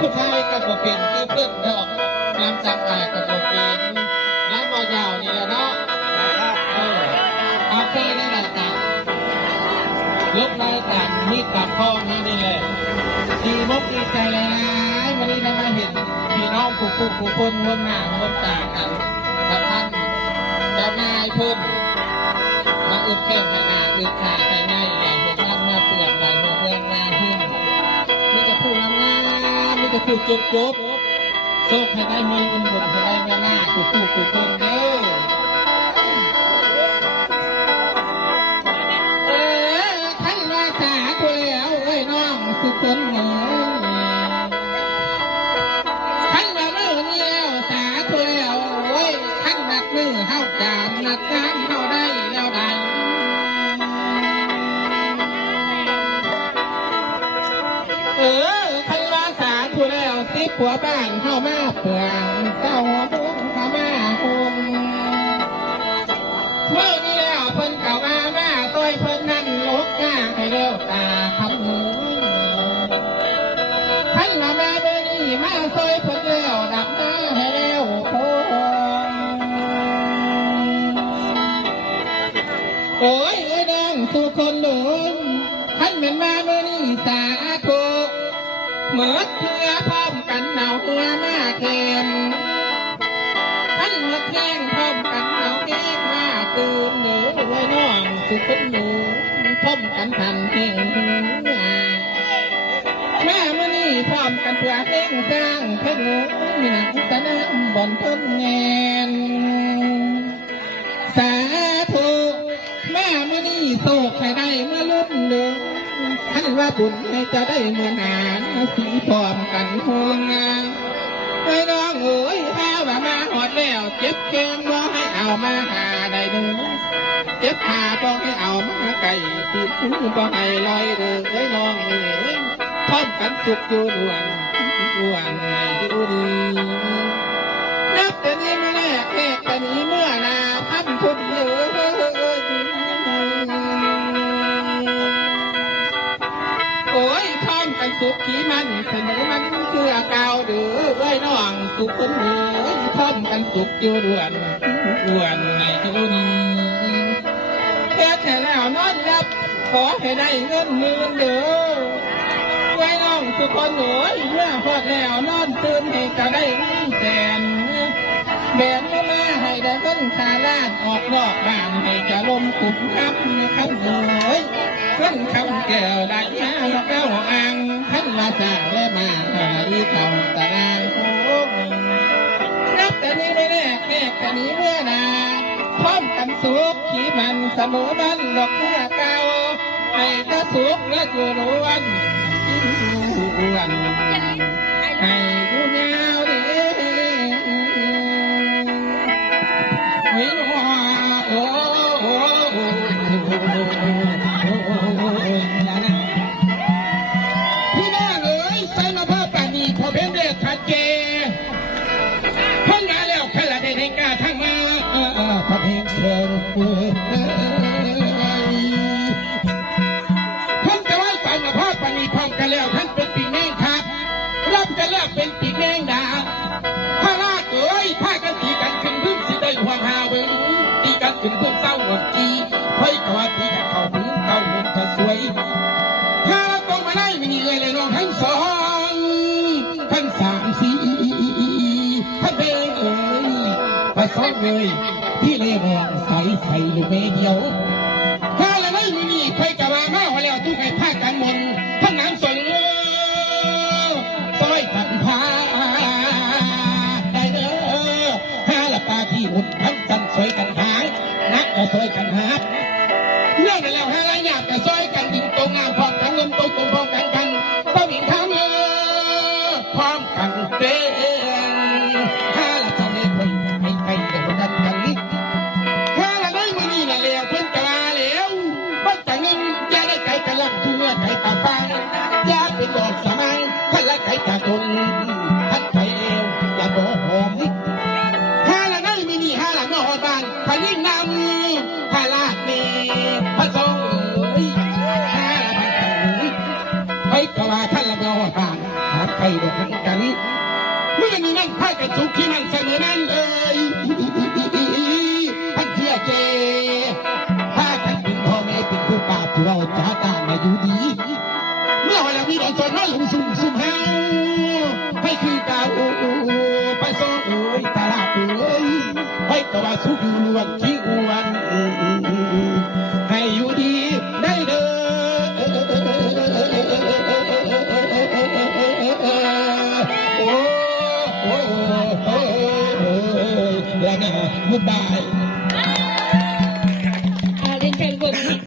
ผู้ชายกับบ่เป็นคือเพื่อนดอกน้ำจักอายกับบ่เป็นน้ำบ่ยาวนี่แหละเนาะเออเอาแค่นั้นแหละจ้ะลบรายการมีดกับพ่อนี่นี่แหละดีมกดีใจเลยนะวันนี้ได้มาเห็นพี่น้องผู้ผู้ผู้คนร่วหน้าร่วตากันกับท่านเจ้านายเพิ่มมาอึดแก้มนาอึดขาไปง่ายใหญ่ จบจบโชคให้ได้มีบุญบุญให้ได้หน้าผู้ผู้ผู้คนเด้อเออท่านว่าสาธุแล้วเอ้ยน้องทุกคนเหนือท่านว่ามือนี้แล้วสาธุแล้วโอ้ยท่านนักมือเฮาจามนักงานเฮาได้แล้วได้เออ ผัวบ้านเข้ามาเปลืองเจ้าหัวพุ่งเข้ามาคงเมื่อนี้แล้วเพิ่นเข้ามามาต้อยเพิ่นนั่นลกหน้าให้เร็วตาคำหนูท่านมาม่เบอร์นี่มาต้อยเพิ่นแล้วดับหน้าให้เร็วโพโอ้ยเอ้ยดังทุคนหนุนท่านเป็นมาเบอร์นี่สาธุ เหมือเพื่อพร้อมกันหนาวเพื่อมาเค็มท่านเมือแข้งพร้อมกันหนาวแข้งมาตื่นหนูไว้น้องสุขหนูพร้อมกันทันแห่งแม่มื่อนี้พร้อมกันเพื่อแห่งสร้างเพื่อหนูมีหนังตะน้ำบ่อนต้นแงนสาธุแม่มื่อนี้โศกให้ได้เมื่อลุ่นเดือ ท่านว่าบุญให้จะได้เมื่อนานสีพร้อมกันห่วงงานไอ้น้องเอ๋ยถ้าว่ามาหอดแล้ว เจ็บแกงบ่ให้เอามาหาได้หนูเจ็บขาบ่ให้เอามาไก่ติดหูบ่ให้ลอยเด้อไอ้น้องเอ๋ยพร้อมกันสุขอยู่ด่วนด่วนในดูดี ท้องกันสุขที่มันเสนอมันคืออเกาเดือเอ้ยน้องสุขคนเดือท้องกันสุขอยู่ด่วนด่วนในทุนแค่แต่แล้วนอนรับขอให้ได้เงินหมื่นเด้อไว้น้องทุกคนเอ้ยเมื่อพอดแล้วนอนตื่นให้จะได้เงินแสนแบนมาให้ได้เงินคาลาดออกนอกบ้านให้จะลมขุมคับนะครับเอ้ยขึ้นคำแก้วได้มาเก้าอ่ เก่าตารางโค้งนับแต่นี้ไม่แน่แค่แต่นี้เมื่อนาพร้อมกันสุขขี่มันเสมอมันหลอกเมื่อเก่าให้ตาสุขและกูรู้วนอ้วนให้ กันแล้วท่านเป็นปีแมงครับรับกันแล้วเป็นปีแมงดาพระราชเอ๋ยพากันตีกันขึ้นพึ่งสิได้ความหาเวรตีกันขึ้นพึ่งเศร้าหมดจีเฮ้ยกว่าตีกันเข้าถึงเข้าหุ่นก็สวยถ้าเราตรงมาได้ไม่มีเลยเลยน้องทั้งสองทั้งสามสี่ท่านเบงเอ๋ยพระสองเลยที่เลยมองใส่ใส่หรือเมเดียวถ้าละไม่มีใครกะ เรื่องแล้วให้ไรอยาก็ซอยกันดินตรงงานพร้อมกันเงินตรงตรงพร้อมกันกันก็มีทางเออพร้อมกันเต้ ห้าละพันกันไปกะว่าท่านละนอบ้านหาไก่กกับสุขที่มันเสมอนั้นเอ่ยท่านเชื่อเจถ้าท่านเป็นพ่อแม่เป็นผู้ปราบที่เราจ้าการมาอยู่ดี เมื่อเวลามีดอกจนน้อยลงสุ่มสุ่มเฮาให้คือกาวโอ้โอ้ไปโซ่เอ้ยตาลาเอ้ยให้กว่าสุขอยู่ลวงที่ goodbye